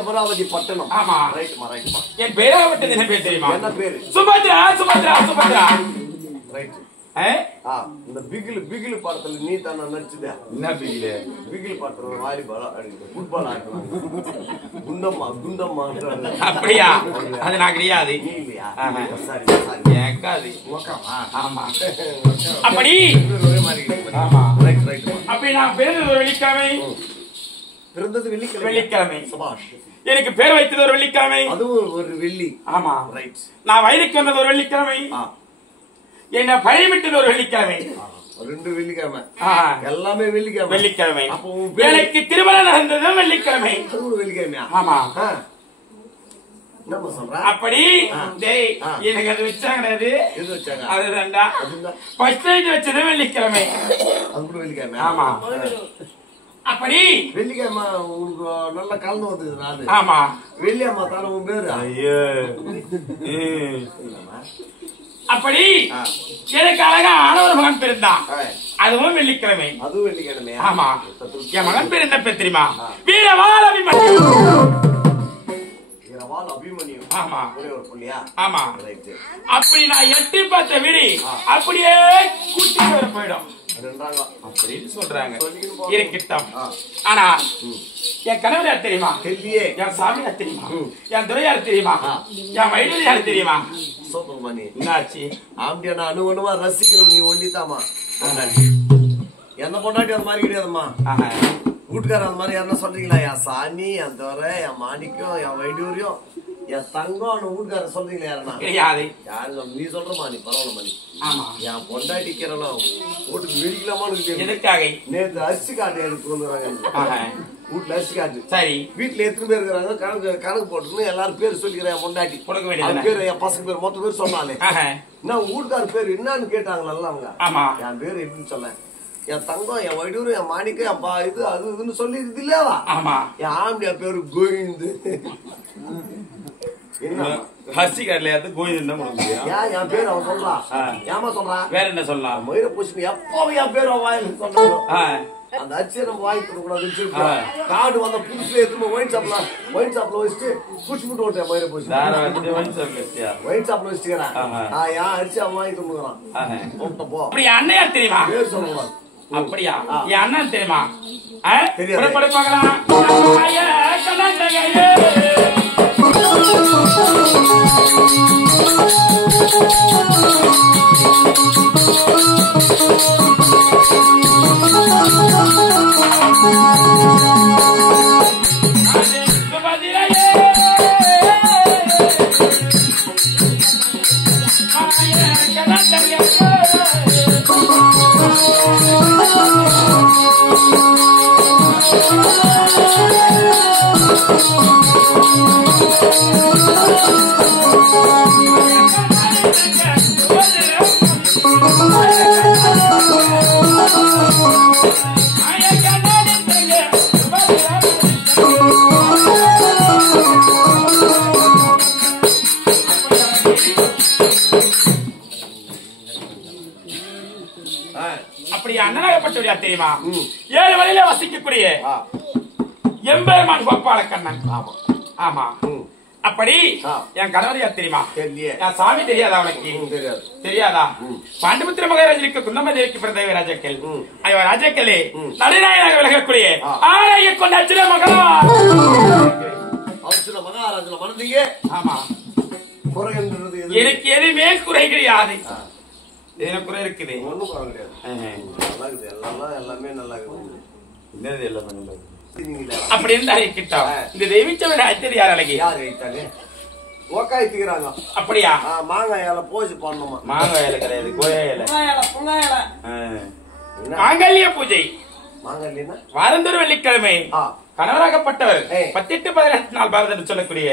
அமராவதி பட்டணம். ஆமா ரைட் மா ரைட் மா. என் பேராவட்டது என்ன பேர் தெரியுமா? என்ன பேரு? சுபத்ரா சுபத்ரா சுபத்ரா. ரைட். இந்த பிகில் படத்துல நீ தான நடிச்சதே. என்ன பிகில்? பிகில் படத்துல வாலிபால் ஃபுட்பால் ஆடுறாங்க. குண்டம்மா அப்படியா? அது நான் கிடையாது. நீ இல்லையா? சரி சரி. ஏக்காது. ஓகேவா? ஆமா. அப்படி ஆமா ரைட் ரைட். அப்படி நான் பிறந்தது ஒரு வெள்ளிக்கிழமை. வெள்ளிக்கிழமை. சுபாஷ். எனக்கு பேர் வைத்தது ஒரு வெள்ளிக்கிழமை. அதுவும் ஒரு வெள்ளி. ஆமா ரைட். நான் வயதுக்கு வந்தது ஒரு வெள்ளிக்கிழமை. என்ன பயிரிட்டது ஒரு வெள்ளிக்கிழமை. ரெண்டு வெள்ளிக்கிழமை. எல்லாமே வெள்ளிக்கிழமை. வெள்ளிக்கிழமை. எனக்கு திருமணம் நடந்தது வெள்ளிக்கிழமை. அதுவும் வெள்ளிக்கிழமையா? ஆமா. என்ன சொல்ற? அப்படி டேய் எனக்கு அது வச்சா கிடையாது. எது வச்சாங்க? அதுதான்டா. ஃபர்ஸ்ட் நைட் வச்சது வெள்ளிக்கிழமை. அது கூட வெள்ளிக்கிழமை. ஆமா. அப்படி வெள்ளிக்கிழமை உங்களுக்கு நல்ல கலந்து வந்தது நாள். ஆமா. வெள்ளியம்மா தானே உன் பேரு? ஐயோ. அப்படி எனக்கு அழகான ஒரு மகன் பிறந்தான். அதுவும் வெள்ளிக்கிழமை. அதுவும் வெள்ளிக்கிழமை. ஆமா. என் மகன் பேர் என்ன பேர் தெரியுமா? வீரவாள் அபிமன்யு. வீரவாள் அபிமன்யு. ஆமா. ஒரே ஒரு புள்ளியா? ஆமா. அப்படி நான் எட்டி பார்த்த வீடு அப்படியே கூட்டி வர போயிடும் அப்படின்னு சொல்றாங்க. இருக்கட்டும். ஆனா என் கணவர் யார் தெரியுமா? என் சாமி யார் தெரியுமா? என் துறை யார் தெரியுமா? என் வயது யார் தெரியுமா? என்னாச்சு? ஆம்பியா நான் அணுவணுமா ரசிக்கிறவன் நீ ஒண்டித்தாமா. என்ன பொண்டாட்டி அந்த மாதிரி கிடையாதுமா. வீட்டுக்கார அந்த மாதிரி என்ன சொல்றீங்களா? என் சாமி, என் துறை, என் மாணிக்கம், என் வைடூரியம், என் தங்கம் வீட்டுக்கார சொல்றீங்களா? யாருன்னா யாரு நீ சொல்றமா? நீ பரவாயில்ல நீ. ஆமா. என் பொண்டாட்டி கிரலாம் வீட்டுக்கு வெடிக்கலாமான்னு எதுக்காக? நேற்று அரிசி காட்டு எடுத்து வந்துடுறாங்க. வீட்டுல அரிசி காட்டு. சரி. வீட்டுல எத்தனை பேர் இருக்கிறாங்க கணக்கு போட்டுன்னு எல்லாரும் பேர் சொல்லிக்கிறேன். என் பொண்டாட்டி கொடுக்க வேண்டியது பேரு, என் பசங்க பேர் மொத்த பேர் சொன்னாலே என்ன வீட்டுக்கார பேர் என்னன்னு கேட்டாங்களா அவங்க? ஆமா. என் பேரு எப்படின்னு சொன்னேன். என் தங்கம், என் வைடூர், என் மாணிக்கம், என் இது அது இதுன்னு சொல்லி இது இல்லையாவா? ஆமா. என் ஆம்பியா பேரு கோவிந்து. ஹர்ஷி கார்ல இருந்து கோவிந்தன் தான் கொடுக்க முடியும். என் பேர் அவன் சொல்றான். ஏமா சொல்றான்? வேற என்ன சொல்லலாம்? மயிர பூசி எப்பவும் என் பேர் அவன் வாயில் சொன்னாலும் அந்த அரிசியை நம்ம வாங்கி கொடுக்கூடாதுன்னு காடு வந்த புதுசுல எடுத்து ஒயின் ஷாப்ல வச்சுட்டு குச்சி விட்டு விட்டேன். மயிர பூசி ஒயின் ஷாப்ல வச்சுக்கிறேன். என் அரிசி அவன் வாங்கி கொடுக்குறான். போ. அப்படி அண்ணையார் தெரியுமா? பேர் சொல்லலாம். அப்படியா? என் அண்ணன் தெரியுமா? தெரியாது. பார்க்கலாம். I தெரியுமா? 7 வழியில வசிக்கக்கூடிய எம்பெருமான் கோபால கண்ணன். ஆமா ஆமா. அப்படி என் கணவர் யார் தெரியுமா? என் சாமி தெரியாதா அவனுக்கு? தெரியாதா? பாண்டுபுத்திர மகாராஜனுக்கு குந்தமதேவிக்கு பிறந்த ராஜாக்கள் ராஜாக்களே நடுநாயனாக விலகக்கூடிய ஆணையை கொண்ட அர்ஜுன மகாராஜன மனதிங்க. ஆமா. எனக்கு எதுவுமே குறை கிடையாது. எனக்கு குறை இருக்குது. ஒண்ணும் குறை கிடையாது. நல்லா இருக்குது. எல்லாமே நல்லா இருக்குது. என்னது எல்லாமே நல்லா இருக்குது. அப்படி இருந்தா கிட்ட இந்த தெய்வீச்சவன் அச்சது யார் அழகி? யார் வைத்தாங்க? ஓக்காய் தீக்குறாங்க. அப்படியா? மாங்காய் இலை பூஜை பண்ணணுமா? மாங்காய் இலை கிடையாது, கோயா இலை. மாங்கல்ய பூஜை. மாங்கல்யனா வாரந்தோறும் வெள்ளிக்கிழமை கணவராகப்பட்டவர் 18-18 நாள் பாரதம் சொல்லக்கூடிய